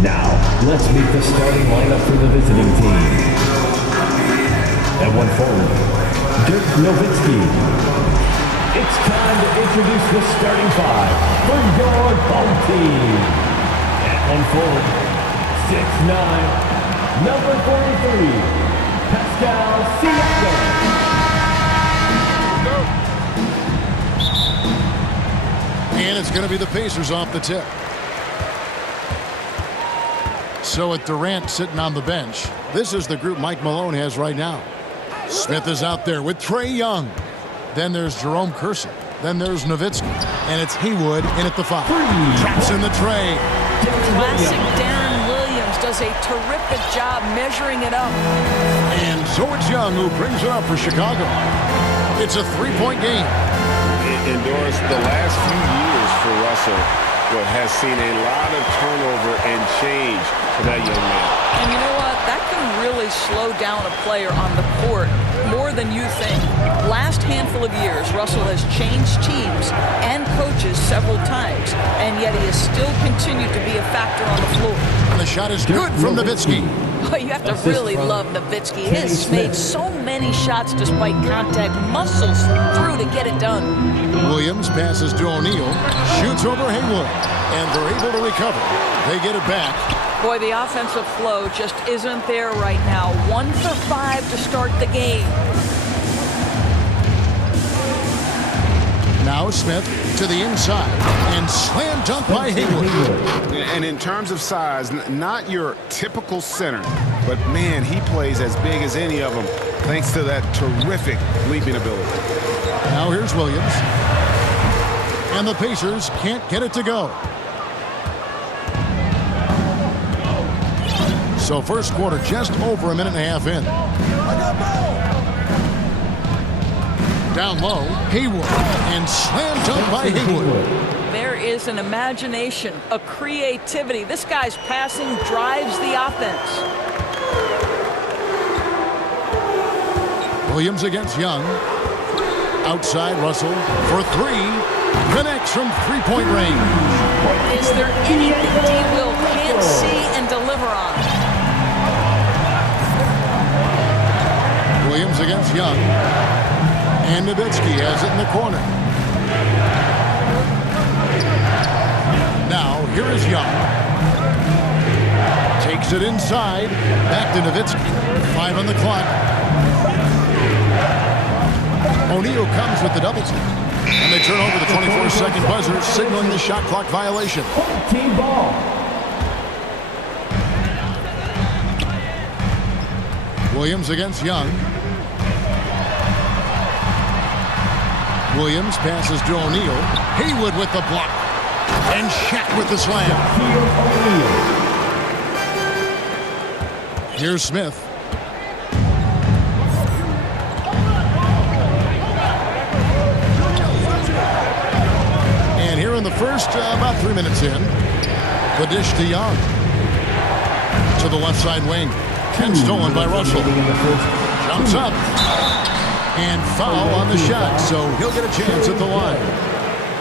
Now, let's meet the starting lineup for the visiting team. At 1 forward, Dirk Nowitzki. It's time to introduce the starting five for your home team. At 1 forward, 6'9", number 43, Pascal Siakam. And it's going to be the Pacers off the tip. So with Durant sitting on the bench, this is the group Mike Malone has right now. Smith is out there with Trae Young. Then there's Jerome Kersey. Then there's Nowitzki. And it's Haywood in at the 5. Traps in the Trae. Classic Darren Williams does a terrific job measuring it up. And so it's Young who brings it up for Chicago. It's a 3-point game. Endorse the last few years for Russell, but has seen a lot of turnover and change for that young man. And you know what? That can really slow down a player on the court more than you think. Last handful of years, Russell has changed teams and coaches several times, and yet he has still continued to be a factor on the floor. And the shot is good from Nowitzki. Oh, you have to really love Nowitzki. He has made so many shots despite contact, muscles through to get it done. Williams passes to O'Neal, shoots over Haywood, and they're able to recover. They get it back. Boy, the offensive flow just isn't there right now. 1 for 5 to start the game. Now Smith to the inside and slam dunk by Haywood. And in terms of size, not your typical center, but man, he plays as big as any of them thanks to that terrific leaping ability. Now here's Williams. And the Pacers can't get it to go. So first quarter just over a minute and a half in. Down low, Haywood, and slam dunk by Haywood. There is an imagination, a creativity. This guy's passing drives the offense. Williams against Young. Outside Russell for 3. Connects from 3-point range. Is there anything D-Will can't see and deliver on? Williams against Young. And Nowitzki has it in the corner. Now, here is Young. Takes it inside. Back to Nowitzki. 5 on the clock. O'Neal comes with the double team. And they turn over the 24-second buzzer, signaling the shot clock violation. Team ball. Williams against Young. Williams passes to O'Neal. Haywood with the block. And Shaq with the slam. Here's Smith. And here in the first, about 3 minutes in, the dish to Young. To the left side wing. 10 stolen by Russell. Jumps up. And foul on the shot, so he'll get a chance at the line.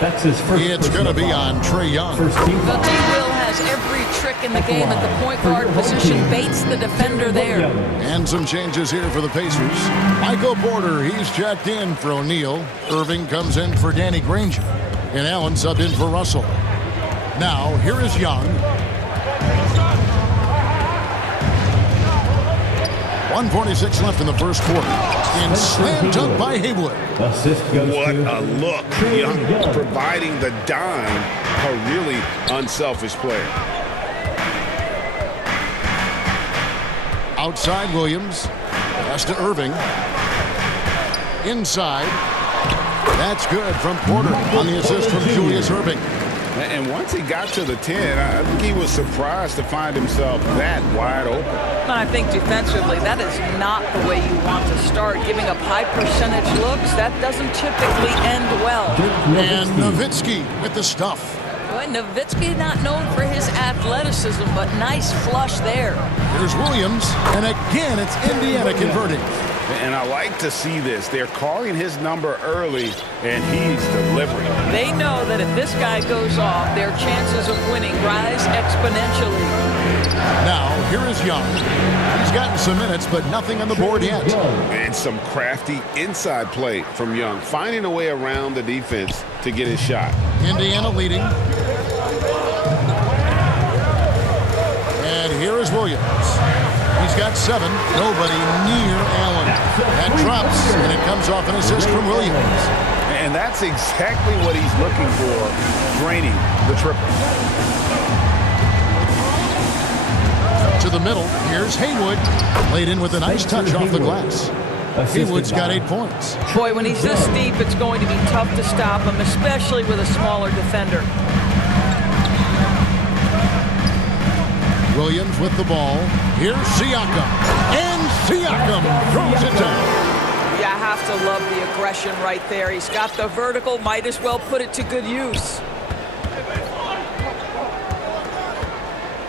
That's his first. It's going to be on Trae Young. First team Well, foul. D-Will has every trick in the game at the point guard position, baits the defender there. And some changes here for the Pacers. Michael Porter, he's checked in for O'Neal. Irving comes in for Danny Granger. And Allen subbed in for Russell. Now, here is Young. 1:46 left in the first quarter. And slam dunk by Haywood. Assist goes What to a look. Young providing the dime. A really unselfish player. Outside Williams. Pass to Irving. Inside. That's good from Porter on the assist from Julius Irving. And once he got to the 10, I think he was surprised to find himself that wide open. And I think defensively, that is not the way you want to start. Giving up high percentage looks, that doesn't typically end well. And Nowitzki with the stuff. Boy, Nowitzki not known for his athleticism, but nice flush there. Here's Williams, and again, it's Indiana converting. And I like to see this. They're calling his number early, and he's delivering. They know that if this guy goes off, their chances of winning rise exponentially. Now, here is Young. He's gotten some minutes, but nothing on the board yet. And some crafty inside play from Young, finding a way around the defense to get his shot. Indiana leading. And here is Williams. He's got 7. Nobody near Allen. That drops, and it comes off an assist from Williams. And that's exactly what he's looking for, draining the triple. To the middle, here's Haywood. Laid in with a nice touch off the glass. Haywood's got 8 points. Boy, when he's this deep, it's going to be tough to stop him, especially with a smaller defender. Williams with the ball. Here's Siakam. And Siakam throws it down. You have to love the aggression right there. He's got the vertical, might as well put it to good use.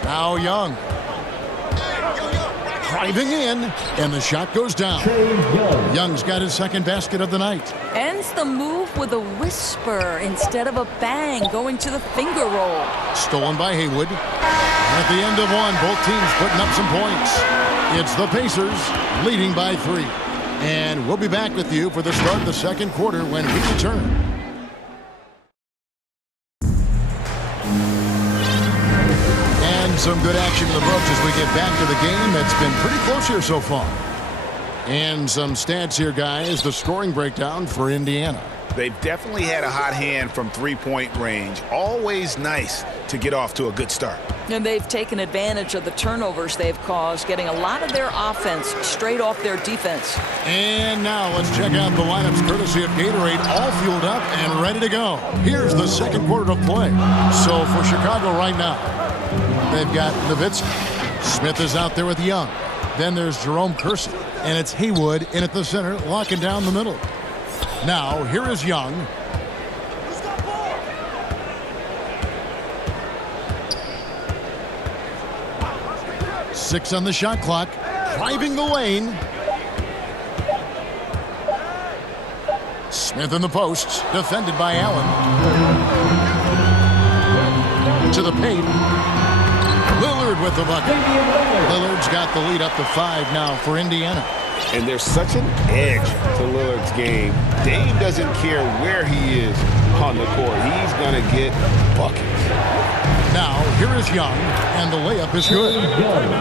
Now Young. Driving in, and the shot goes down. Young's got his second basket of the night. Ends the move with a whisper instead of a bang, going to the finger roll. Stolen by Haywood. At the end of one, both teams putting up some points. It's the Pacers leading by 3. And we'll be back with you for the start of the second quarter when we return. And some good action in the books as we get back to the game that's been pretty close here so far. And some stats here, guys. The scoring breakdown for Indiana. They've definitely had a hot hand from three-point range. Always nice to get off to a good start. And they've taken advantage of the turnovers they've caused, getting a lot of their offense straight off their defense. And now let's check out the lineups courtesy of Gatorade, all fueled up and ready to go. Here's the second quarter of play. So for Chicago right now, they've got Nowitzki. Smith is out there with Young. Then there's Jerome Kersey. And it's Haywood in at the center, locking down the middle. Now, here is Young. Six on the shot clock. Driving the lane. Smith in the post. Defended by Allen. To the paint. Lillard with the bucket. Lillard's got the lead up to 5 now for Indiana. And there's such an edge to Lillard's game. Dame doesn't care where he is on the court. He's going to get buckets. Now, here is Young, and the layup is good.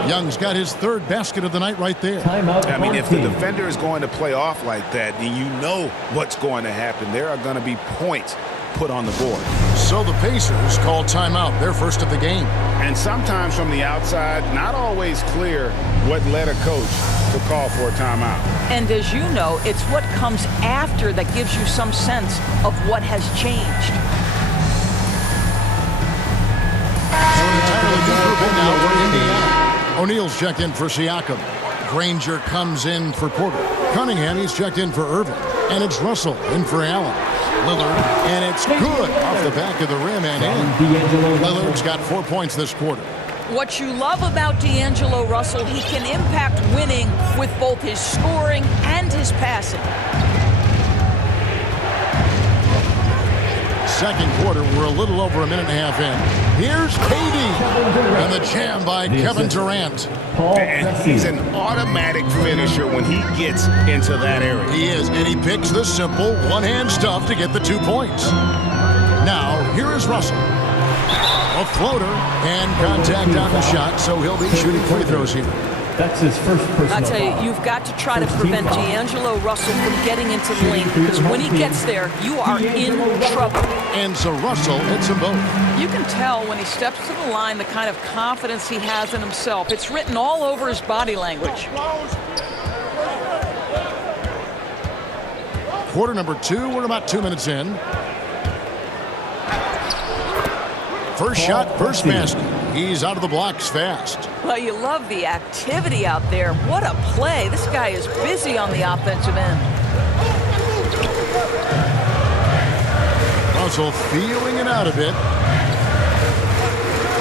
Young's got his third basket of the night right there. I mean, if the defender is going to play off like that, then you know what's going to happen. There are going to be points put on the board. So the Pacers call timeout, their first of the game. And sometimes from the outside, not always clear what led a coach to call for a timeout. And as you know, it's what comes after that gives you some sense of what has changed. So an entirely new group in now for Indiana. O'Neal's checked in for Siakam. Granger comes in for Porter. Cunningham, he's checked in for Irving. And it's Russell in for Allen. Lillard, and it's good off the back of the rim and in. Lillard's got 4 points this quarter. What you love about D'Angelo Russell, he can impact winning with both his scoring and his passing. Second quarter, we're a little over a minute and a half in. Here's KD, and the jam by Kevin Durant. And he's an automatic finisher when he gets into that area. He is, and he picks the simple one-hand stuff to get the 2 points. Now, here is Russell. A floater, and contact on the shot, so he'll be shooting free throws here. That's his first personal I tell you, you've got to try to prevent D'Angelo Russell from getting into the lane, because when he gets there, you are in trouble. And so Russell hits them both. You can tell when he steps to the line the kind of confidence he has in himself. It's written all over his body language. Quarter number 2, we're about 2 minutes in. First shot, first basket. He's out of the blocks fast. Well, you love the activity out there. What a play. This guy is busy on the offensive end. Russell feeling it out a bit.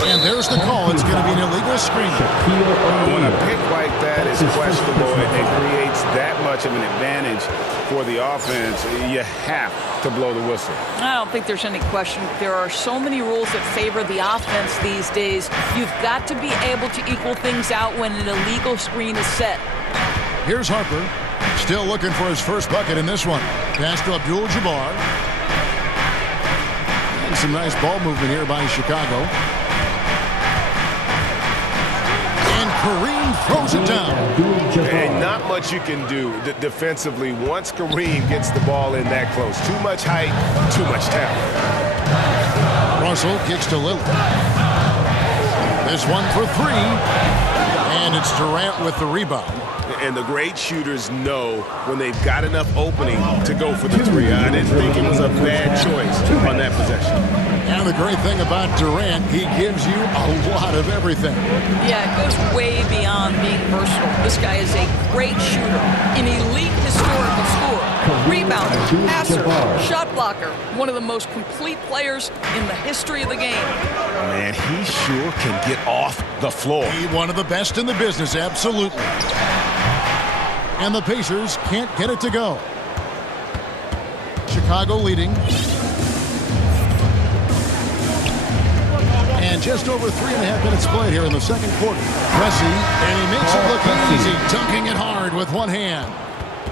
And there's the call. It's going to be an illegal screen. When a pick like that is questionable and it creates that much of an advantage for the offense, you have to blow the whistle. I don't think there's any question. There are so many rules that favor the offense these days. You've got to be able to equal things out when an illegal screen is set. Here's Harper. Still looking for his first bucket in this one. Pass to Abdul-Jabbar. And some nice ball movement here by Chicago. Kareem throws it down. And not much you can do defensively once Kareem gets the ball in that close. Too much height, too much talent. Russell kicks to Lillard. This one for three. And it's Durant with the rebound. And the great shooters know when they've got enough opening to go for the three. I didn't think it was a bad choice on that possession. And the great thing about Durant, he gives you a lot of everything. Yeah, it goes way beyond being versatile. This guy is a great shooter, an elite historical scorer, rebounder, passer, shot blocker, one of the most complete players in the history of the game. Man, he sure can get off the floor. He's one of the best in the business, absolutely. And the Pacers can't get it to go. Chicago leading. And just over 3.5 minutes played here in the second quarter. Pressey, and he makes it look easy, dunking it hard with one hand.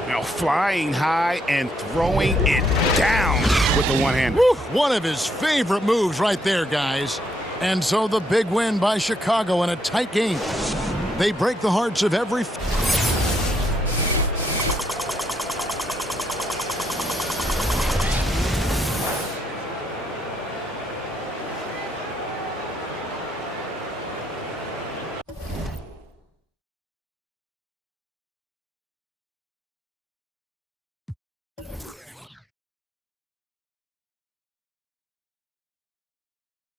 Now flying high and throwing it down with the one hand. Woo, one of his favorite moves right there, guys. And so the big win by Chicago in a tight game. They break the hearts of every